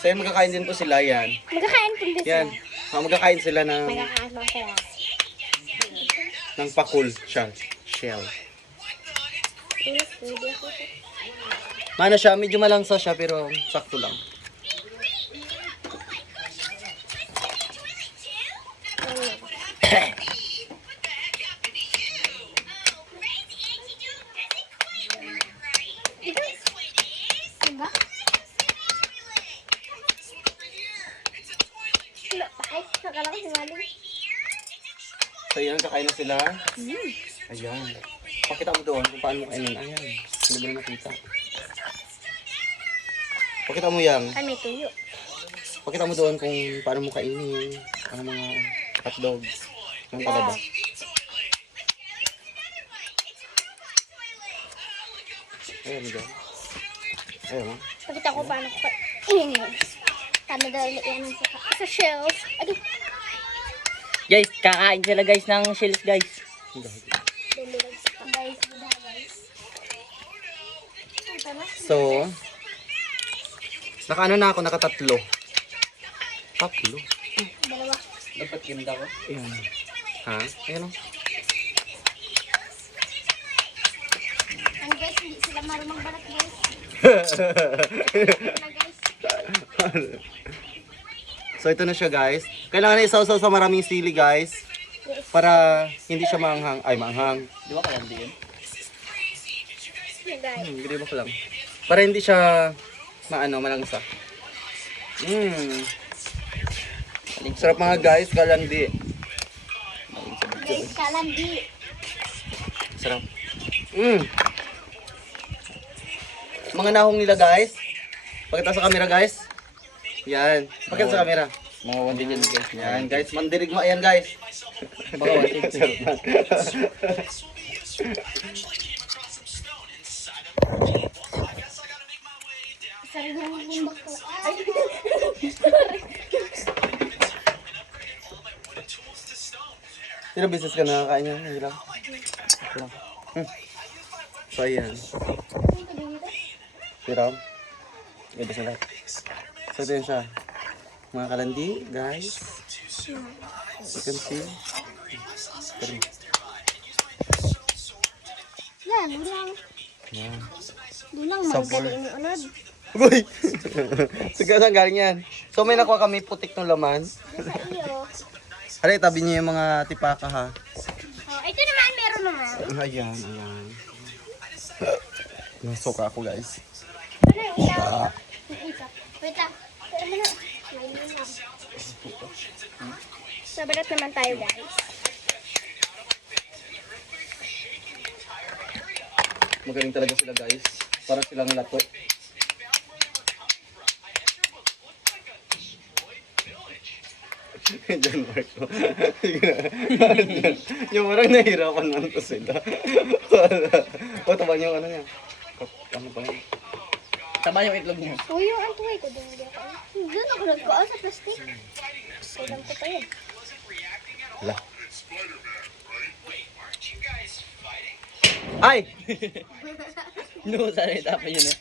So yan, magkakain din po sila yan. Magkakain po din Yan. sila. Magkakain sila ng Magkakain po sila. pakul shell. Shell. Pwede ako. Ano siya, medyo malangsa siya pero sakto lang. Diba? Ay, nakalaki si Mali. So yan, kakain na sila. Ayan. Pakita mo doon kung paano mo kainin. Ayan. Hindi mo na nakita. Pakita mo yan. Ay, may tuyo. Pakita mo doon kung paano mo kainin. Ang mga hotdog. Ang palaba. Ayan, diyan. Ayan. Pakita ko paano ko kainin. Tama daw ulit yan sa shelf. Ado. Guys, kakain sila guys ng shells guys. Guys, guys. So, nakaano na ako, nakatatlo. Tatlo? Dalawa. Dapat ganda ko. Ayan. Ha? Ayan o. Ang guys, hindi sila marunong balat guys. Na guys. So, ito na siya guys. Kailangan na isaw-saw sa maraming sili guys. Para hindi siya maanghang. Ay, maanghang. Di ba kaya din? Guys. Giniba ko lang. Para hindi siya malangsa. Sarap mga guys, kalandi. Guys, kalandi. Sarap. Mga nahong nila guys. Pakita sa camera guys. Yan. Pakita sa camera. Mga wandi dyan guys. Yan guys, mandirigma yan guys. Mga wandi dyan. Sarap ng bumbak ko. Ay. Sino business ka nakakain yan? Hindi lang. Ito lang. So ayan. Siram. Ganda sa lahat. So ito yun siya. Mga kalandi, guys. You can see. Yan, dulang. Yan. Dulang, Sabor. magaling yung unod. Uy! Sige, saan galing yan? So may nakuha kami putik ng laman. Sa iyo. Hala, itabi niyo yung mga tipaka ha. Oh, ito naman, meron naman. Ayan, ayan. Nasuka ako guys. Ano yung ilaw? Wait lang. Pero ano? Sa balat naman tayo guys. Magaling talaga sila guys. Para silang lato. Diyan Marco. Yung parang nahihirapan man to sila. O, taban yung ano niya. Ano pa yun? Tama yung itlog niya. Uy, yung antuway ko doon. Doon ako nagkaan sa plastic. Kailan ko pa yun. Hala. Ay! No, sana itapon yun eh.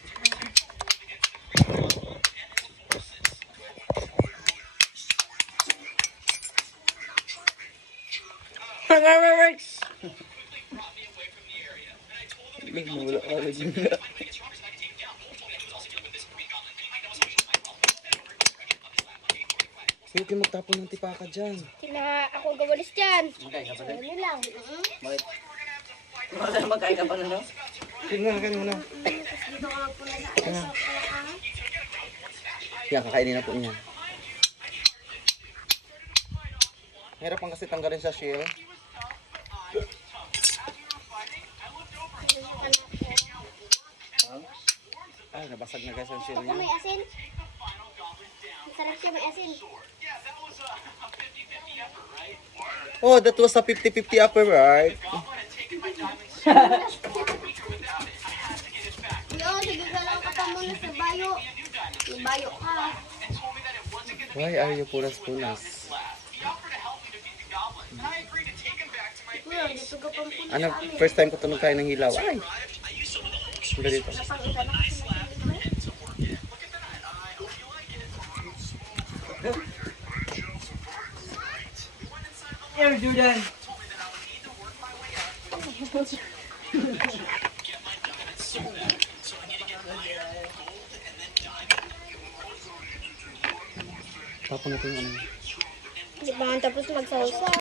Hangarworks! Wala ka rin. Huwag kayo magtapon ng tipaka dyan. Sila ako gawalis dyan. Okay, kapatid. Ano lang. Bakit? Bakit magkain ka pa na no? Kain muna. Dito ka magpula sa alas. Yan, kakainin na po niya. Hirapan kasi tanggalin sa shell. Ay, nabasag na guys ang shell Ito may niya. asin. Masarap siya may asin. Oh, that was a 50-50 upper, right? Yo, sigagalaw ka pa muna sa bayo. May bayo ka. Why are you punas-punas? Kuya, dito ka pang punta Ano, first time ko tunog kain ng hilaw. Ay! Ang dito. pang isa na kasi. Air Jordan. Tapon natin yung ano. Hindi pa nga tapos magsawsaw.